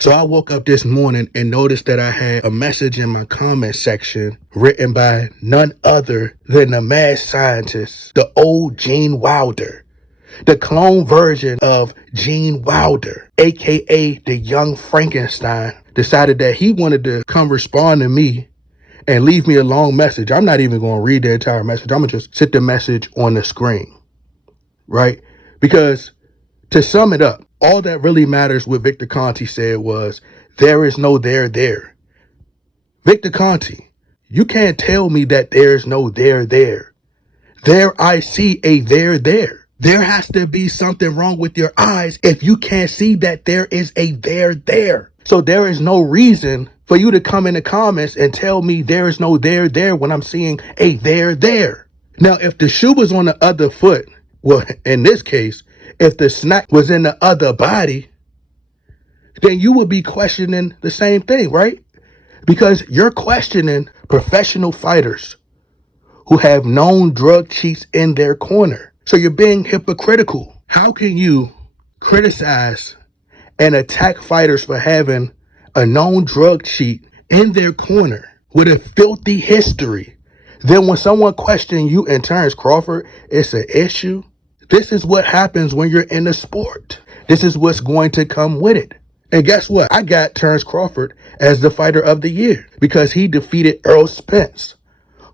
So I woke up this morning and noticed that I had a message in my comment section written by none other than the mad scientist, the old Gene Wilder, the clone version of Gene Wilder, aka the young Frankenstein, decided that he wanted to come respond to me and leave me a long message. I'm not even going to read the entire message. I'm going to just sit the message on the screen, right? Because to sum it up, all that really matters what Victor Conte said was, there is no there there. Victor Conte, you can't tell me that there's no there there. There I see a there there. There has to be something wrong with your eyes if you can't see that there is a there there. So there is no reason for you to come in the comments and tell me there is no there there when I'm seeing a there there. Now, if the shoe was on the other foot, well, in this case, if the snack was in the other body, then you would be questioning the same thing, right? Because you're questioning professional fighters who have known drug cheats in their corner. So you're being hypocritical. How can you criticize and attack fighters for having a known drug cheat in their corner with a filthy history? Then when someone questions you and Terrence Crawford, it's an issue. This is what happens when you're in the sport. This is what's going to come with it. And guess what? I got Terrence Crawford as the fighter of the year because he defeated Errol Spence,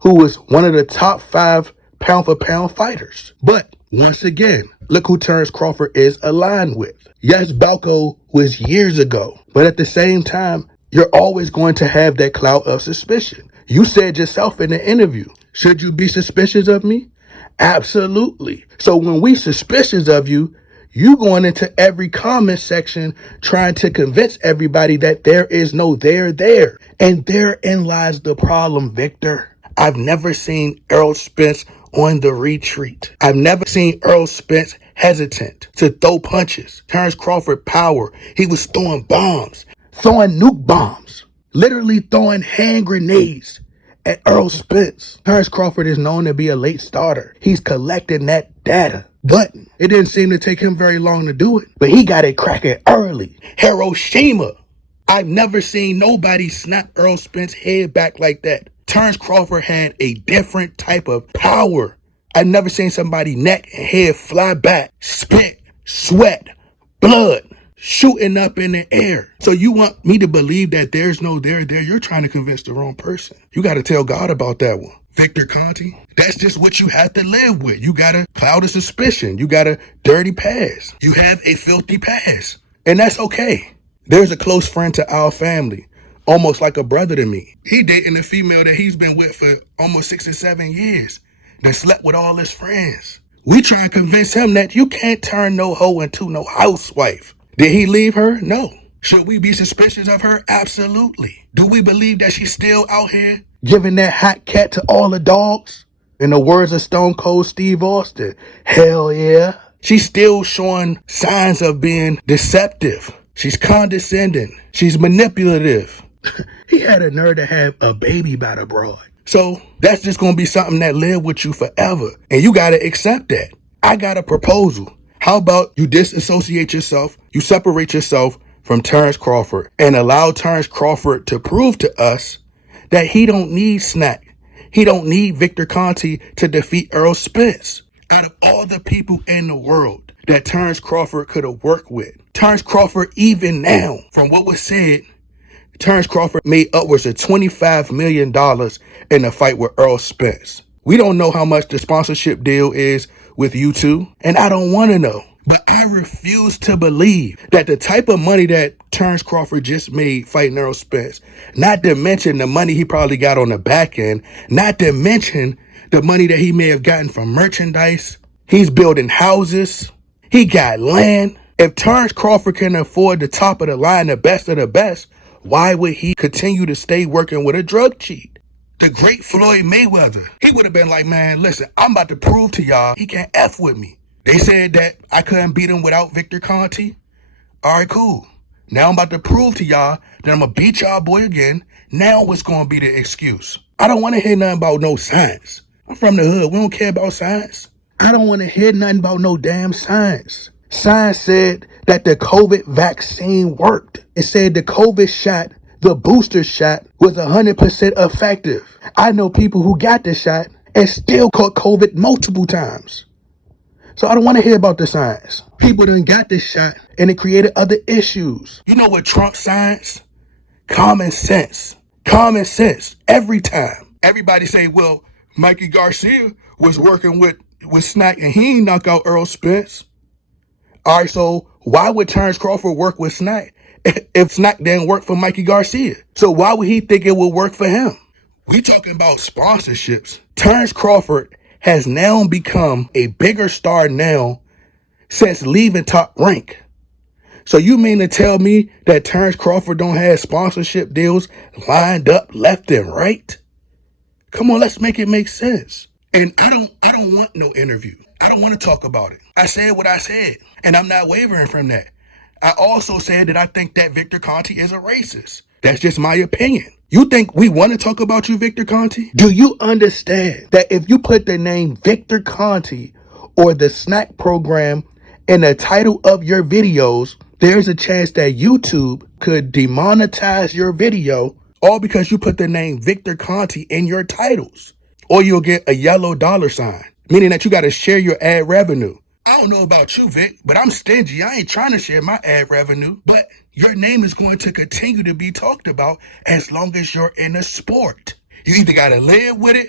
who was one of the top 5 pound-for-pound fighters. But once again, look who Terrence Crawford is aligned with. Yes, Balco was years ago, but at the same time, you're always going to have that cloud of suspicion. You said yourself in the interview, should you be suspicious of me? Absolutely. So when we suspicious of you, you going into every comment section trying to convince everybody that there is no there there. And therein lies the problem, Victor. I've never seen Errol Spence on the retreat. I've never seen Errol Spence hesitant to throw punches. Terrence Crawford power. He was throwing bombs, throwing nuke bombs, literally throwing hand grenades at Errol Spence. Terrence Crawford is known to be a late starter. He's collecting that data. But it didn't seem to take him very long to do it. But he got it cracking early. Hiroshima. I've never seen nobody snap Errol Spence's head back like that. Terrence Crawford had a different type of power. I've never seen somebody neck and head fly back, spit, sweat, blood, shooting up in the air. So you want me to believe that there's no there there? You're trying to convince the wrong person. You got to tell God about that one. Victor Conte, that's just what you have to live with. You got a cloud of suspicion. You got a dirty past. You have a filthy past. And that's okay. There's a close friend to our family, almost like a brother to me. He dating a female that he's been with for almost 6 or 7 years, that slept with all his friends. We try to convince him that you can't turn no hoe into no housewife. Did he leave her? No. Should we be suspicious of her? Absolutely. Do we believe that she's still out here giving that hot cat to all the dogs? In the words of Stone Cold Steve Austin, hell yeah. She's still showing signs of being deceptive. She's condescending. She's manipulative. He had a nerve to have a baby by the broad. So that's just going to be something that live with you forever. And you got to accept that. I got a proposal. How about you disassociate yourself, you separate yourself from Terrence Crawford and allow Terrence Crawford to prove to us that he don't need Snack. He don't need Victor Conte to defeat Errol Spence. Out of all the people in the world that Terrence Crawford could have worked with, Terrence Crawford, even now, from what was said, Terrence Crawford made upwards of $25 million in the fight with Errol Spence. We don't know how much the sponsorship deal is with U2, and I don't want to know. But I refuse to believe that the type of money that Terrence Crawford just made fighting Errol Spence, not to mention the money he probably got on the back end, not to mention the money that he may have gotten from merchandise. He's building houses. He got land. If Terrence Crawford can afford the top of the line, the best of the best, why would he continue to stay working with a drug cheat? The great Floyd Mayweather, he would have been like, man, listen, I'm about to prove to y'all he can't F with me. They said that I couldn't beat him without Victor Conte. All right, cool. Now I'm about to prove to y'all that I'm going to beat y'all boy again. Now what's going to be the excuse? I don't want to hear nothing about no science. I'm from the hood. We don't care about science. I don't want to hear nothing about no damn science. Science said that the COVID vaccine worked. It said the COVID shot, the booster shot, was 100% effective. I know people who got the shot and still caught COVID multiple times. So I don't want to hear about the science. People done got this shot and it created other issues. You know what trumps science? Common sense. Common sense. Every time. Everybody say, well, Mikey Garcia was working with Snac and he ain't knock out Earl Spence. All right, so why would Terrence Crawford work with Snac if Snac didn't work for Mikey Garcia? So why would he think it would work for him? We talking about sponsorships. Terrence Crawford has now become a bigger star now since leaving Top Rank. So you mean to tell me that Terrence Crawford don't have sponsorship deals lined up left and right? Come on, let's make it make sense. And I don't want no interview. I don't want to talk about it. I said what I said, and I'm not wavering from that. I also said that I think that Victor Conte is a racist. That's just my opinion. You think we want to talk about you, Victor Conte? Do you understand that if you put the name Victor Conte or the Snac program in the title of your videos, there's a chance that YouTube could demonetize your video all because you put the name Victor Conte in your titles? Or you'll get a yellow $sign, meaning that you got to share your ad revenue. I don't know about you, Vic, but I'm stingy. I ain't trying to share my ad revenue, but your name is going to continue to be talked about as long as you're in a sport. You either got to live with it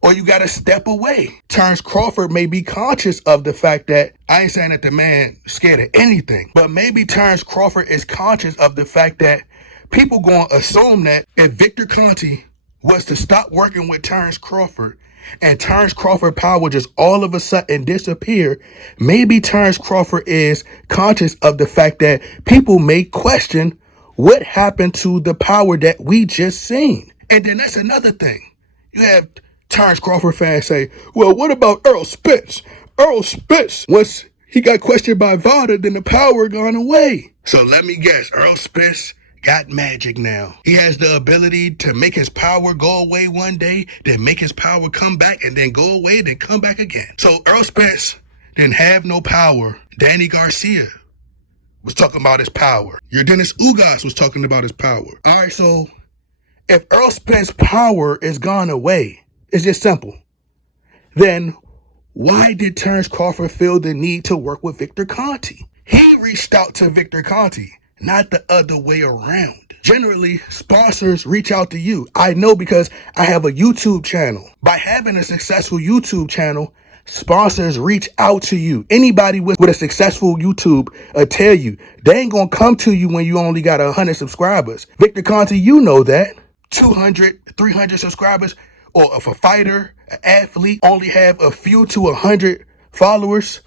or you got to step away. Terrence Crawford may be conscious of the fact that, I ain't saying that the man scared of anything, but maybe Terrence Crawford is conscious of the fact that people going to assume that if Victor Conte was to stop working with Terrence Crawford and Terrence Crawford power just all of a sudden disappear, maybe Terrence Crawford is conscious of the fact that people may question what happened to the power that we just seen. And then that's another thing. You have Terrence Crawford fans say, well, what about Earl Spence? Earl Spence, once he got questioned by VADA, then the power gone away. So let me guess, Earl Spence got magic now. He has the ability to make his power go away one day, then make his power come back, and then go away, then come back again. So Earl Spence didn't have no power. Danny Garcia was talking about his power. Your Dennis Ugas was talking about his power. All right, so if Earl Spence's power is gone away, it's just simple. Then why did Terrence Crawford feel the need to work with Victor Conte? He reached out to Victor Conte, not the other way around. Generally, sponsors reach out to you. I know because I have a YouTube channel. By having a successful YouTube channel, sponsors reach out to you. Anybody with a successful YouTube tell you, they ain't gonna come to you when you only got 100 subscribers. Victor Conte, you know that. 200, 300 subscribers, or if a fighter, an athlete only have a few to 100 followers,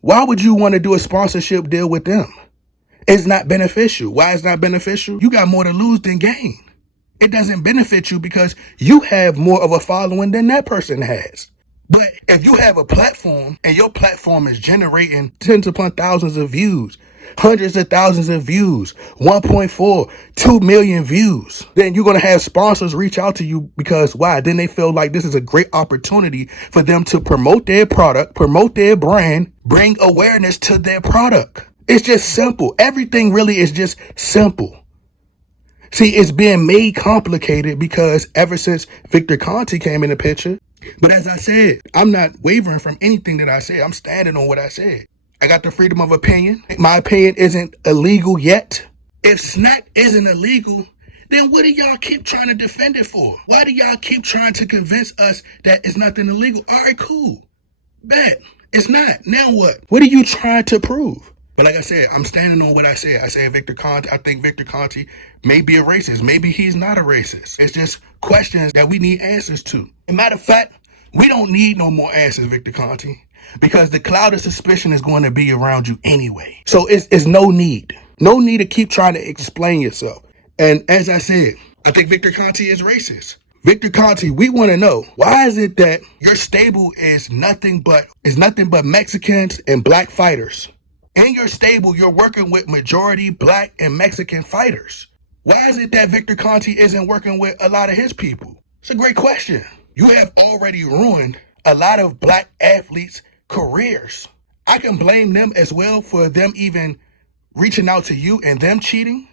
why would you want to do a sponsorship deal with them? It's not beneficial. Why it's not beneficial? You got more to lose than gain. It doesn't benefit you because you have more of a following than that person has. But if you have a platform and your platform is generating tens upon thousands of views, hundreds of thousands of views, 1.4, 2 million views, then you're going to have sponsors reach out to you because why? Then they feel like this is a great opportunity for them to promote their product, promote their brand, bring awareness to their product. It's just simple. Everything really is just simple. See, it's being made complicated because ever since Victor Conte came in the picture, but as I said, I'm not wavering from anything that I said. I'm standing on what I said. I got the freedom of opinion. My opinion isn't illegal yet. If Snac isn't illegal, then what do y'all keep trying to defend it for? Why do y'all keep trying to convince us that it's nothing illegal? All right, cool. Bet. It's not. Now what? What are you trying to prove? But like I said, I'm standing on what I said. I said Victor Conte. I think Victor Conte may be a racist. Maybe he's not a racist. It's just questions that we need answers to. As a matter of fact, we don't need no more answers, Victor Conte, because the cloud of suspicion is going to be around you anyway. So it's no need. No need to keep trying to explain yourself. And as I said, I think Victor Conte is racist. Victor Conte, we want to know, why is it that your stable is nothing but Mexicans and black fighters? In your stable, you're working with majority black and Mexican fighters. Why is it that Victor Conte isn't working with a lot of his people? It's a great question. You have already ruined a lot of black athletes' careers. I can blame them as well for them even reaching out to you and them cheating.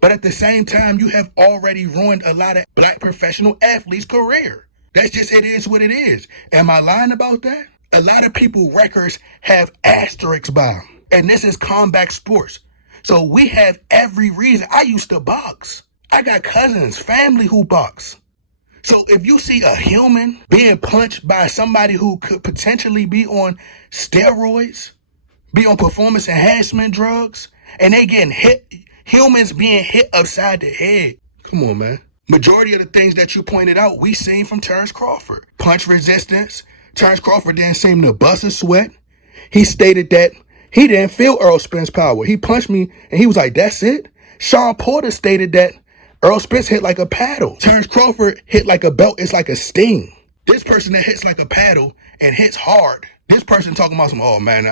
But at the same time, you have already ruined a lot of black professional athletes' career. That's just, it is what it is. Am I lying about that? A lot of people records have asterisks by them. And this is combat sports. So we have every reason. I used to box. I got cousins, family who box. So if you see a human being punched by somebody who could potentially be on steroids, be on performance enhancement drugs, and they getting hit, humans being hit upside the head. Come on, man. Majority of the things that you pointed out, we seen from Terrence Crawford. Punch resistance. Terrence Crawford didn't seem to bust a sweat. He stated that he didn't feel Earl Spence power. He punched me and he was like, that's it. Sean Porter stated that Earl Spence hit like a paddle. Terrence Crawford hit like a belt. It's like a sting. This person that hits like a paddle and hits hard. This person talking about some, oh man,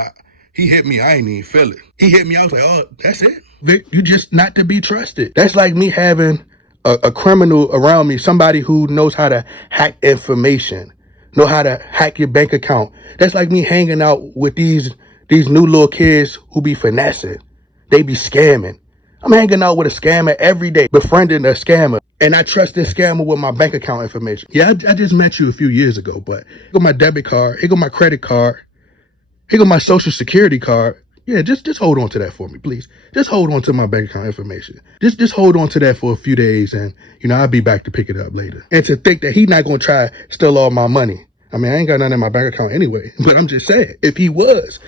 he hit me. I ain't even feel it. He hit me. I was like, oh, that's it. Vic, you just not to be trusted. That's like me having a criminal around me, somebody who knows how to hack information, know how to hack your bank account. That's like me hanging out with these new little kids who be finessing. They be scamming. I'm hanging out with a scammer every day, befriending a scammer. And I trust this scammer with my bank account information. Yeah, I just met you a few years ago, but here go my debit card, here go my credit card, here go my social security card. Yeah, just hold on to that for me, please. Just hold on to my bank account information. Just hold on to that for a few days and, I'll be back to pick it up later. And to think that he's not going to try to steal all my money. I mean, I ain't got nothing in my bank account anyway, but I'm just saying, if he was,